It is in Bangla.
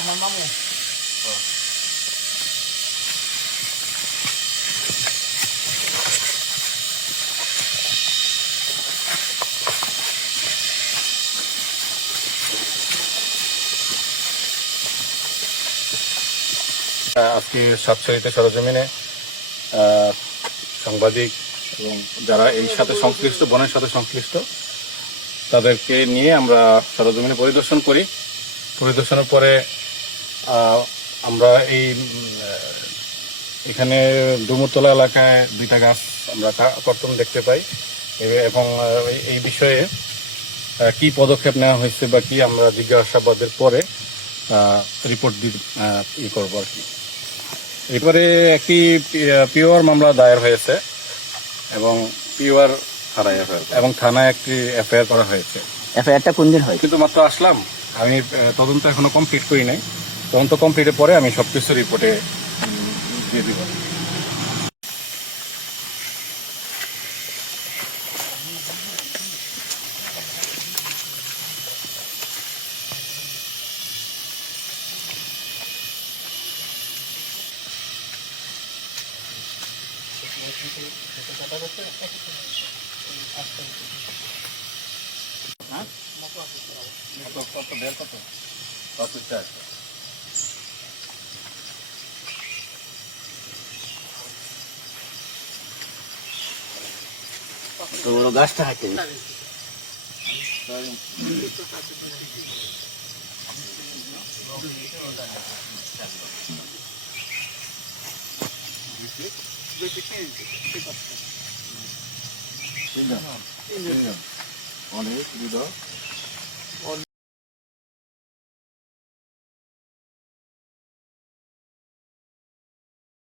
আমার মামু আজকে সাতছড়িতে সরজমিনে সাংবাদিক এবং যারা এই সাথে সংশ্লিষ্ট, বনের সাথে সংশ্লিষ্ট, তাদেরকে নিয়ে আমরা সরজমিনে পরিদর্শন করি। পরিদর্শনের পরে আমরা এখানে ডুমুরতলা এলাকায় 2টা গাছ আমরা কর্তন দেখতে পাই এবং এই বিষয়ে কি পদক্ষেপ নেওয়া হয়েছে বা কি আমরা জিজ্ঞাসাবাদের পরে রিপোর্ট করবো আর কি। এরপরে একটি পিওর মামলা দায়ের হয়েছে এবং পিওর থানায় একটি এফআইআর করা হয়েছে। এফআইআরটা কোন দিন হয়? কিন্তু মাত্র আসলাম, আমি তদন্ত এখনো কমপ্লিট করি নাই। তদন্ত কমপ্লিটের পরে আমি সবকিছু রিপোর্টে দিয়ে দিব। গাছটা হাঁটে অনেক